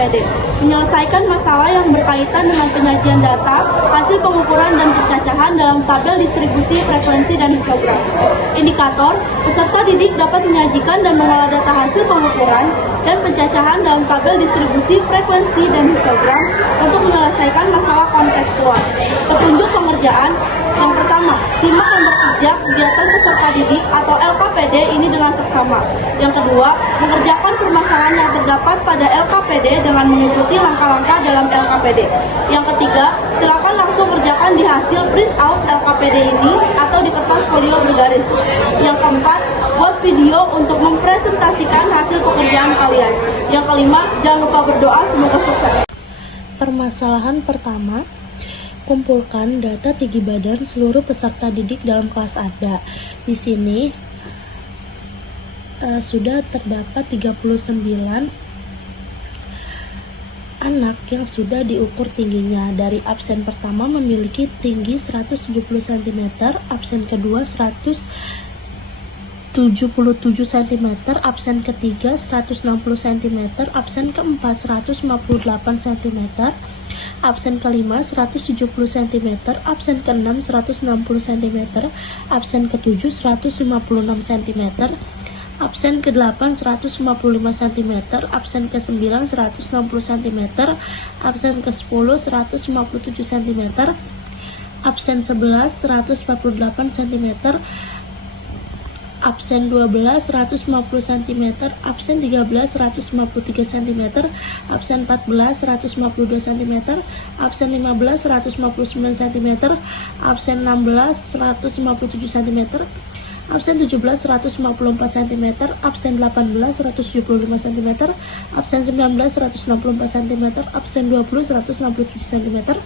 LKPD. Menyelesaikan masalah yang berkaitan dengan penyajian data, hasil pengukuran dan pencacahan dalam tabel distribusi, frekuensi, dan histogram. Indikator, peserta didik dapat menyajikan dan mengolah data hasil pengukuran dan pencacahan dalam tabel distribusi, frekuensi, dan histogram untuk menyelesaikan masalah kontekstual. Petunjuk pengerjaan. Yang pertama, simak dan bekerja kegiatan peserta didik atau LKPD ini dengan seksama. Yang kedua, mengerjakan permasalahan yang terdapat pada LKPD dengan mengikuti langkah-langkah dalam LKPD. Yang ketiga, silakan langsung kerjakan di hasil print out LKPD ini atau di kertas folio bergaris. Yang keempat, buat video untuk mempresentasikan hasil pekerjaan kalian. Yang kelima, jangan lupa berdoa semoga sukses. Permasalahan pertama, kumpulkan data tinggi badan seluruh peserta didik dalam kelas Anda. Di sini sudah terdapat 39 anak yang sudah diukur tingginya. Dari absen pertama memiliki tinggi 170 cm, absen kedua 177 cm, absen ketiga 160 cm, absen keempat 158 cm, absen kelima 170 cm, absen keenam 160 cm, absen ketujuh 156 cm, absen ke-8 155 cm, absen ke-9 160 cm, absen ke-10 157 cm, absen 11 148 cm, absen 12 150 cm, absen 13 153 cm, absen 14 152 cm, absen 15 159 cm, absen 16 157 cm, absen 17 154 cm, absen 18 175 cm, absen 19 164 cm, absen 20 167 cm,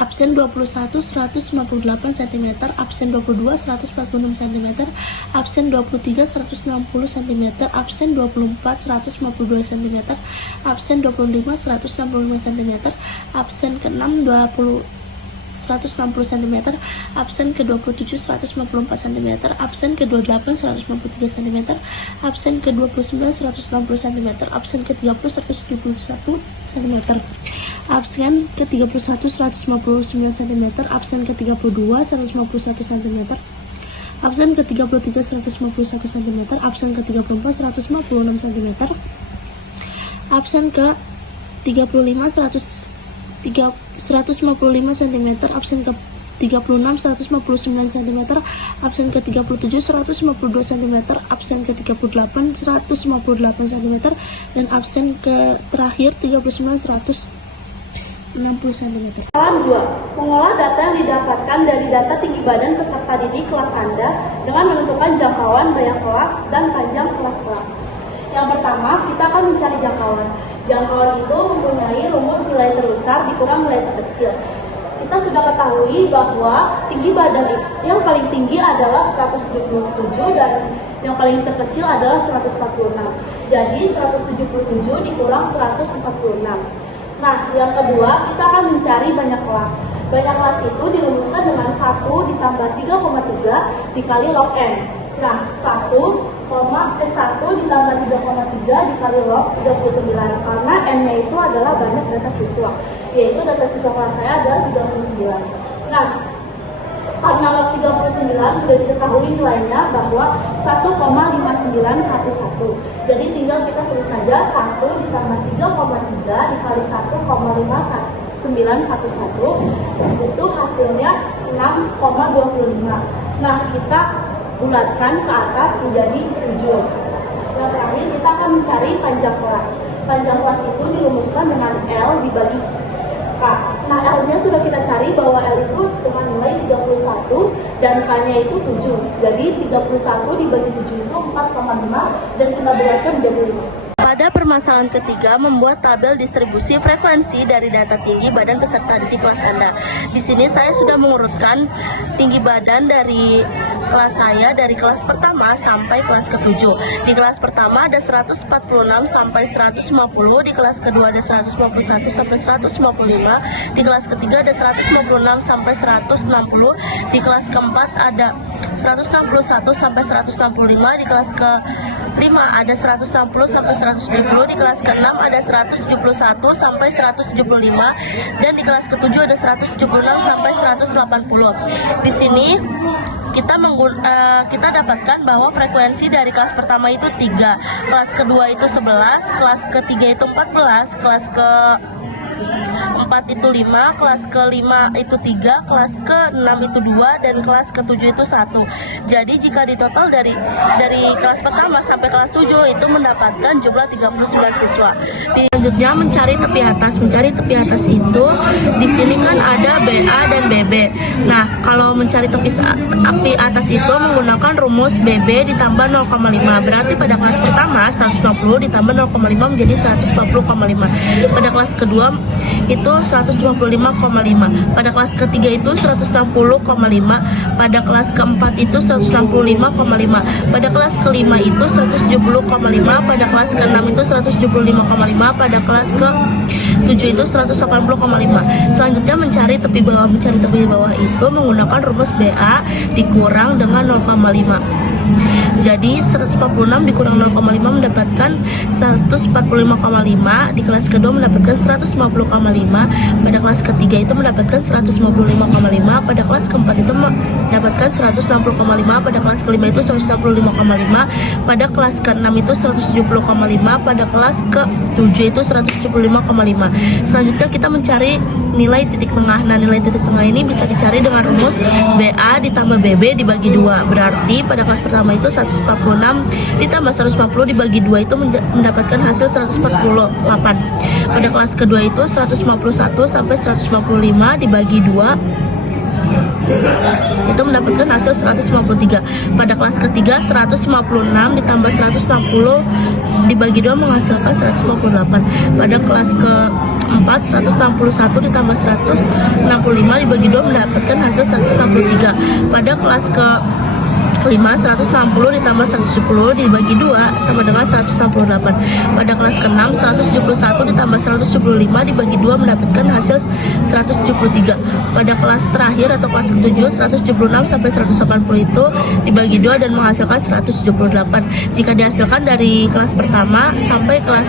absen 21 158 cm, absen 22 146 cm, absen 23 160 cm, absen 24 152 cm, absen 25 165 cm, absen ke-6 160 cm, absen ke-27 154 cm, absen ke-28 153 cm, absen ke-29 160 cm, absen ke-30 171 cm, absen ke-31 159 cm, absen ke-32 151 cm, absen ke-33 151 cm, absen ke-34 156 cm, absen ke-35 155 cm, absen ke-36 159 cm, absen ke-37 152 cm, absen ke-38 158 cm, dan absen terakhir 39 160 cm. Salam 2. Mengolah data yang didapatkan dari data tinggi badan peserta didik kelas Anda dengan menentukan jangkauan banyak kelas dan panjang kelas-kelas. Yang pertama, kita akan mencari jangkauan. Jangkauan itu mempunyai rumus nilai terbesar dikurang nilai terkecil. Kita sudah ketahui bahwa tinggi badan yang paling tinggi adalah 177 dan yang paling terkecil adalah 146. Jadi 177 dikurang 146. Nah, yang kedua, kita akan mencari banyak kelas. Banyak kelas itu dirumuskan dengan 1 ditambah 3,3 dikali log N. Nah, 1 ditambah 3,3 dikali log 39, karena N-nya itu adalah banyak data siswa, yaitu data siswa kelas saya adalah 39. Nah, karena log 39 sudah diketahui nilainya bahwa 1,5911. Jadi tinggal kita tulis saja 1 ditambah 3,3 dikali 1,5911, itu hasilnya 6,25. Nah, kita bulatkan ke atas menjadi 7. Yang terakhir kita akan mencari panjang kelas. Panjang kelas itu dirumuskan dengan L dibagi K. Nah, L-nya sudah kita cari bahwa L itu dengan nilai 31 dan K-nya itu 7. Jadi 31 dibagi 7 itu 4,5 dan kita bulatkan menjadi 5. Pada permasalahan ketiga, membuat tabel distribusi frekuensi dari data tinggi badan peserta didik kelas Anda. Di sini saya sudah mengurutkan tinggi badan dari kelas saya dari kelas pertama sampai kelas ke-7. Di kelas pertama ada 146 sampai 150, di kelas kedua ada 151 sampai 155, di kelas ketiga ada 156 sampai 160, di kelas keempat ada 161 sampai 165, di kelas ke-5 ada 160 sampai 170, di kelas ke-6 ada 171 sampai 175, dan di kelas ke-7 ada 176 sampai 180. Di sini kita dapatkan bahwa frekuensi dari kelas pertama itu 3, kelas kedua itu 11, kelas ketiga itu 14, kelas ke-4 itu 5, kelas ke-5 itu 3, kelas ke-6 itu 2, dan kelas ke-7 itu 1. Jadi jika ditotal dari kelas pertama sampai kelas 7 itu mendapatkan jumlah 39 siswa. Selanjutnya mencari tepi atas. Mencari tepi atas itu di sini kan ada BA dan BB. Nah, kalau mencari tepi atas itu menggunakan rumus BB ditambah 0,5. Berarti pada kelas pertama 150 ditambah 0,5 menjadi 140,5. Pada kelas kedua itu 155,5. Pada kelas ketiga itu 160,5. Pada kelas keempat itu 165,5. Pada kelas kelima itu 170,5. Pada kelas keenam itu 175,5. Pada kelas ke-7 itu 180,5. Selanjutnya mencari tepi bawah. Mencari tepi bawah itu menggunakan rumus BA dikurang dengan 0,5. Jadi 146 dikurang 0,5 mendapatkan 145,5. Di kelas kedua mendapatkan 150,5. Pada kelas ketiga itu mendapatkan 155,5. Pada kelas keempat itu mendapatkan 160,5. Pada kelas kelima itu 165,5. Pada kelas keenam itu 170,5. Pada kelas ke-7 itu 175,5. Selanjutnya kita mencari nilai titik tengah. Nah, nilai titik tengah ini bisa dicari dengan rumus BA ditambah BB dibagi 2. Berarti pada kelas pertama itu 146 ditambah 150 dibagi 2 itu mendapatkan hasil 148. Pada kelas kedua itu 151 sampai 155 dibagi 2 itu mendapatkan hasil 153. Pada kelas ketiga 156 ditambah 160 dibagi 2 menghasilkan 158. Pada kelas keempat 161 ditambah 165 dibagi 2 mendapatkan hasil 163. Pada kelas ke-5 160 ditambah 170 dibagi 2 sama dengan 168. Pada kelas ke-6 171 ditambah 175 dibagi 2 mendapatkan hasil 173. Pada kelas terakhir atau kelas ke-7 176 sampai 180 itu dibagi 2 dan menghasilkan 178. Jika dihasilkan dari kelas pertama sampai kelas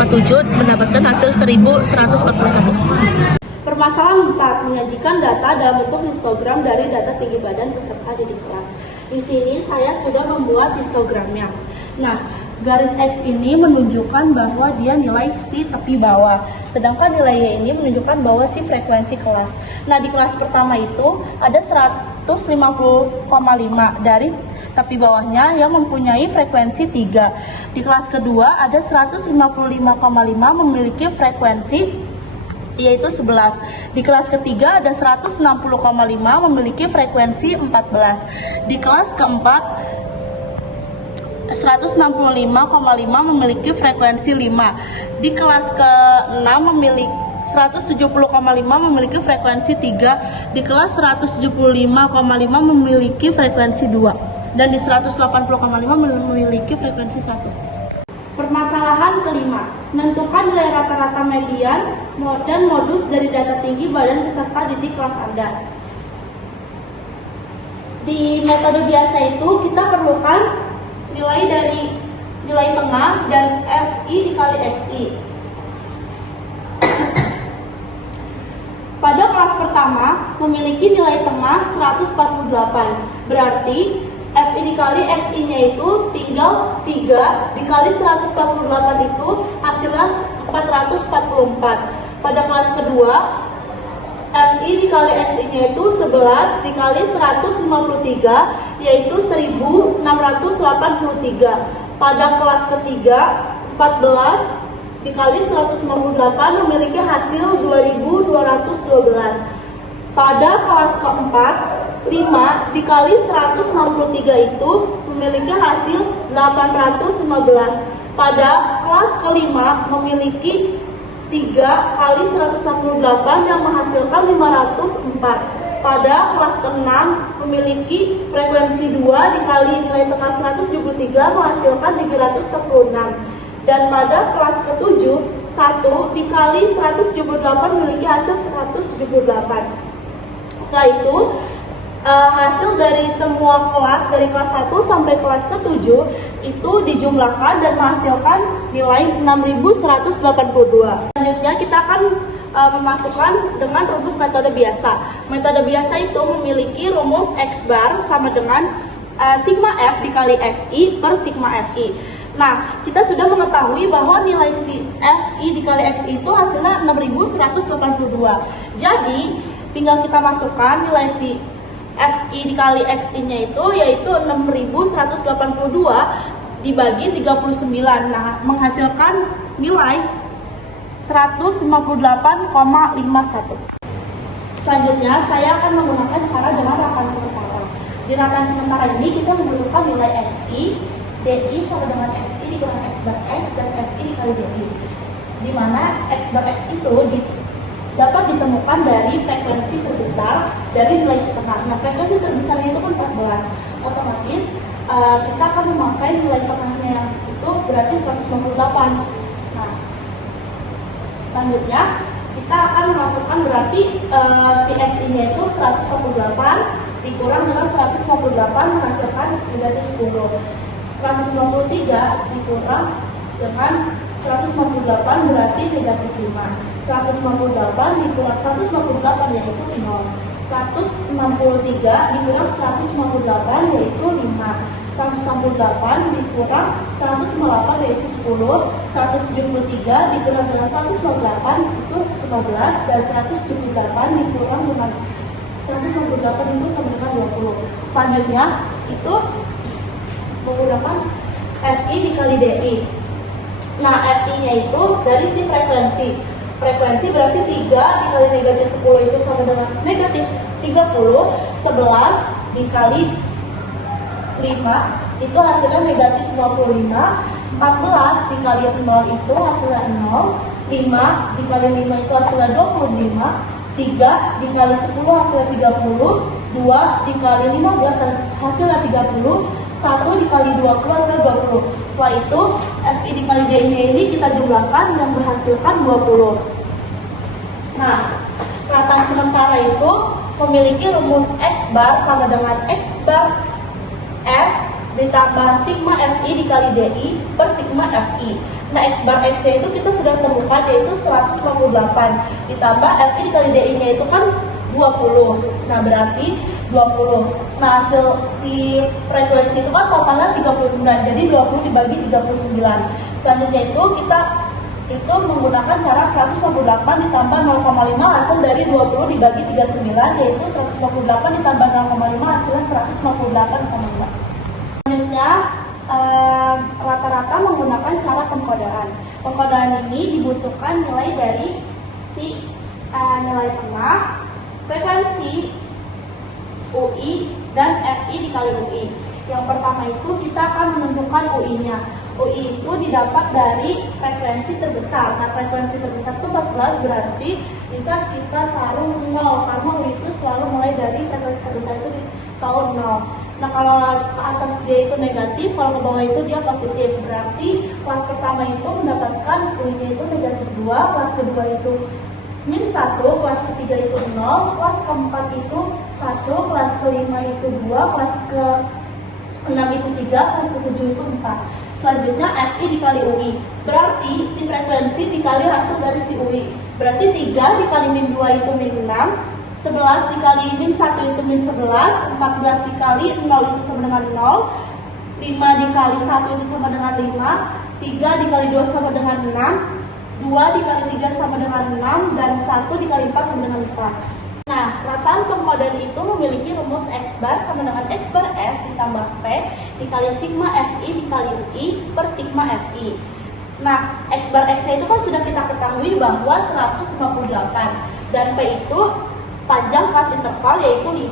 ke-7 mendapatkan hasil 1141. Permasalahan 4, menyajikan data dalam bentuk histogram dari data tinggi badan peserta didik kelas. Di sini saya sudah membuat histogramnya. Nah, garis X ini menunjukkan bahwa dia nilai si tepi bawah, sedangkan nilai Y ini menunjukkan bahwa si frekuensi kelas. Nah, di kelas pertama itu ada 150,5 dari tepi bawahnya yang mempunyai frekuensi 3. Di kelas kedua ada 155,5 memiliki frekuensi yaitu 11. Di kelas ketiga ada 160,5 memiliki frekuensi 14. Di kelas keempat 165,5 memiliki frekuensi 5. Di kelas ke-6 memiliki 170,5 memiliki frekuensi 3. Di kelas 175,5 memiliki frekuensi 2. Dan di 180,5 memiliki frekuensi 1. Permasalahan kelima, menentukan nilai rata-rata median dan modus dari data tinggi badan peserta didik kelas Anda. Di metode biasa itu kita perlukan nilai dari nilai tengah dan FI dikali XI. Pada kelas pertama memiliki nilai tengah 148, berarti FI dikali XI-nya itu tinggal 3 dikali 148 itu hasilnya 444. Pada kelas kedua FI dikali XI-nya itu 11 dikali 153 yaitu 1683. Pada kelas ketiga 14 dikali 158 memiliki hasil 2212. Pada kelas keempat 5 dikali 163 itu memiliki hasil 815. Pada kelas kelima memiliki 3 kali 168 yang menghasilkan 504. Pada kelas ke-6 memiliki frekuensi 2 dikali nilai tengah 173 menghasilkan 346. Dan pada kelas ke-7 1 dikali 178 memiliki hasil 178. Setelah itu hasil dari semua kelas dari kelas 1 sampai kelas ke-7 itu dijumlahkan dan menghasilkan nilai 6182. Selanjutnya kita akan memasukkan dengan rumus metode biasa. Metode biasa itu memiliki rumus X bar sama dengan sigma F dikali XI per sigma FI. Nah, kita sudah mengetahui bahwa nilai si FI dikali XI itu hasilnya 6182. Jadi, tinggal kita masukkan nilai si FI dikali XI-nya itu yaitu 6182 dibagi 39. Nah, menghasilkan nilai 158,51. Selanjutnya, saya akan menggunakan cara dengan rangkaian sementara. Di rangkaian sementara ini kita membutuhkan nilai XI, DI sama dengan XI dikurang X bar X dan FI dikali DI. Di mana X bar X itu dapat ditemukan dari frekuensi terbesar dari nilai setengah. Nah, frekuensi terbesarnya itu kan 14. Otomatis kita akan memakai nilai tengahnya itu berarti 158. Nah, selanjutnya kita akan memasukkan berarti si XI-nya itu 148 dikurang dengan 158 menghasilkan negatif 10. 193 dikurang dengan 158 berarti negatif 5. 158 dikurang 158 yaitu 0. 163 dikurang 158 yaitu 5. 198 dikurang 198 yaitu 10. 173 dikurang dengan 198 itu 15 dan 178 dikurang dengan 198 itu sama dengan 20. Selanjutnya itu menggunakan FI dikali DI. Nah, FI-nya itu dari si frekuensi. Frekuensi berarti 3 dikali negatif 10 itu sama dengan negatif 30. 11 dikali 5 itu hasilnya negatif 25. 14 dikali 0 itu hasilnya 0. 5 dikali 5 itu hasilnya 25. 3 dikali 10 hasilnya 30. 2 dikali 15 hasilnya 30. 1 dikali 20 hasilnya 20. Setelah itu FI dikali DI-nya ini kita jumlahkan yang berhasilkan 20. Nah, rangkaian sementara itu memiliki rumus X bar sama dengan X bar S ditambah sigma FI dikali DI per sigma FI. Nah, X bar X-nya itu kita sudah temukan yaitu 158 ditambah FI dikali DI-nya itu kan 20. Nah, berarti 20. Nah, hasil si frekuensi itu kan totalnya 39. Jadi 20 dibagi 39. Selanjutnya itu kita menggunakan cara 158 ditambah 0,5 hasil dari 20 dibagi 39 yaitu 158 ditambah 0,5 hasilnya 158,5. Selanjutnya rata-rata menggunakan cara pengkodaan. Pengkodaan ini dibutuhkan nilai dari si nilai tengah, frekuensi, UI, dan FI dikali UI. Yang pertama itu kita akan menentukan UI-nya. UI itu didapat dari frekuensi terbesar. Nah, frekuensi terbesar itu 14 berarti bisa kita taruh 0 karena UI itu selalu mulai dari frekuensi terbesar itu selalu 0. Nah, kalau ke atas dia itu negatif, kalau ke bawah itu dia positif. Berarti kelas pertama itu mendapatkan UI-nya itu negatif 2, kelas kedua itu min 1, kelas ketiga itu 0, kelas keempat itu 1, kelas kelima itu 2, kelas ke-6 itu 3, kelas ke-7 itu 4. Selanjutnya FI dikali UI. Berarti si frekuensi dikali hasil dari si UI. Berarti 3 dikali min 2 itu min 6, 11 dikali min 1 itu min 11, 14 dikali 0 itu sama dengan 0, 5 dikali 1 itu sama dengan 5, 3 dikali 2 sama dengan 6, 2 dikali 3 sama dengan 6, dan 1 dikali 4 sama dengan 4. Nah, rataan pengkodaan itu memiliki rumus X bar sama dengan X bar S ditambah P dikali sigma FI dikali UI per sigma FI. Nah, X bar X-nya itu kan sudah kita ketahui bahwa 158 dan P itu panjang kelas interval yaitu 5.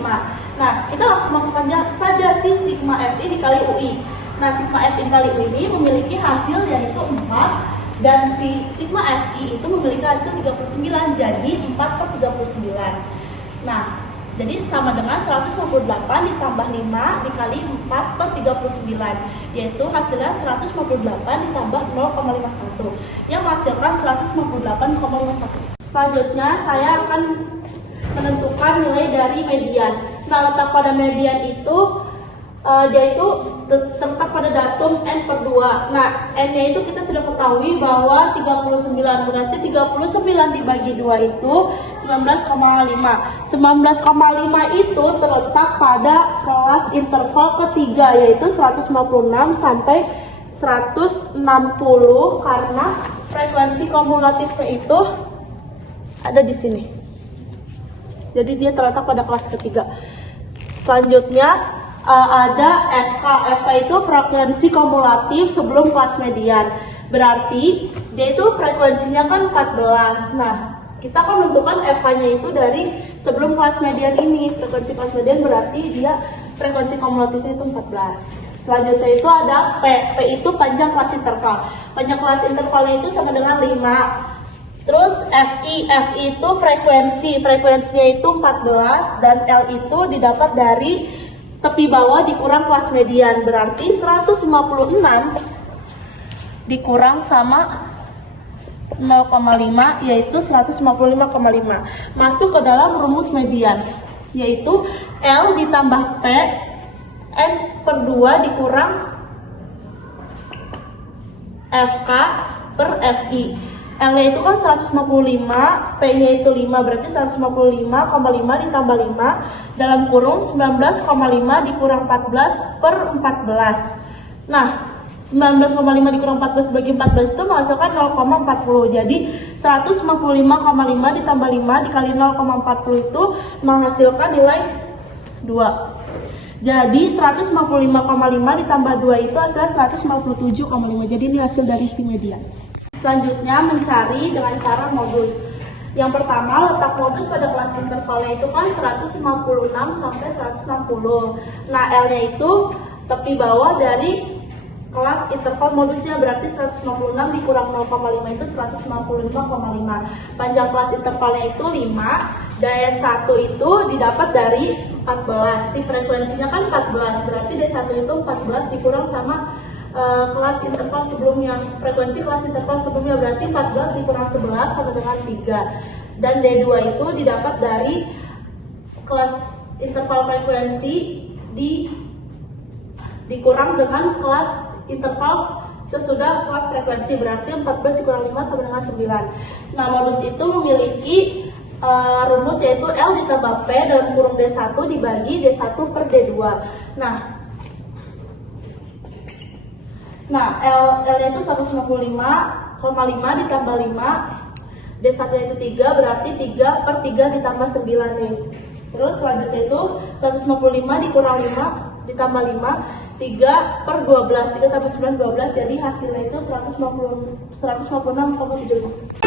Nah, kita langsung masukkan saja si sigma FI dikali UI. Nah, sigma FI dikali UI ini memiliki hasil yaitu 4 dan si sigma FI itu memiliki hasil 39, jadi 4 per 39. Nah, jadi sama dengan 158 ditambah 5 dikali 4 per 39, yaitu hasilnya 158 ditambah 0,51 yang menghasilkan 158,51. Selanjutnya saya akan menentukan nilai dari median. Nah, letak pada median itu dia itu terletak pada datum N per 2. Nah, N-nya itu kita sudah ketahui bahwa 39, berarti 39 dibagi 2 itu 19,5. 19,5 itu terletak pada kelas interval ketiga, yaitu 156 sampai 160, karena frekuensi kumulatifnya itu ada di sini. Jadi dia terletak pada kelas ketiga. Selanjutnya ada FK. FK itu frekuensi kumulatif sebelum kelas median. Berarti dia itu frekuensinya kan 14. Nah, kita kan menentukan FK-nya itu dari sebelum kelas median ini. Frekuensi kelas median berarti dia frekuensi kumulatifnya itu 14. Selanjutnya itu ada P. P itu panjang kelas interval. Panjang kelas intervalnya itu sama dengan 5. Terus FI. FI itu frekuensinya itu 14, dan L itu didapat dari tepi bawah dikurang kelas median, berarti 156 dikurang sama 0,5 yaitu 155,5. Masuk ke dalam rumus median, yaitu L ditambah P N per 2 dikurang FK per FI. L-nya itu kan 155, P-nya itu 5, berarti 155,5 ditambah 5 dalam kurung 19,5 dikurang 14 per 14. Nah, 19,5 dikurang 14 bagi 14 itu menghasilkan 0,40. Jadi 155,5 ditambah 5 dikali 0,40 itu menghasilkan nilai 2. Jadi 155,5 ditambah 2 itu hasilnya 157,5. Jadi ini hasil dari si median. Selanjutnya mencari dengan cara modus. Yang pertama, letak modus pada kelas intervalnya itu kan 156 sampai 160. Nah, L-nya itu tepi bawah dari kelas interval modusnya, berarti 156 dikurang 0,5 itu 155,5. Panjang kelas intervalnya itu 5, daya 1 itu didapat dari 14. Si frekuensinya kan 14, berarti daya 1 itu 14 dikurang sama kelas interval sebelumnya. Frekuensi kelas interval sebelumnya berarti 14 dikurang 11 sama dengan 3. Dan D2 itu didapat dari kelas interval frekuensi dikurang dengan kelas interval sesudah kelas frekuensi, berarti 14 dikurang 5 sama dengan 9. Nah, modus itu memiliki rumus yaitu L ditambah P dalam kurung D1 dibagi D1 per D2. Nah, L-nya itu 155,5 ditambah 5, D1-nya itu 3, berarti 3 per 3 ditambah 9 nih. Terus selanjutnya itu 155 dikurang 5 ditambah 5, 3 per 12, 3 tambah 9, 12, jadi hasilnya itu 156,75.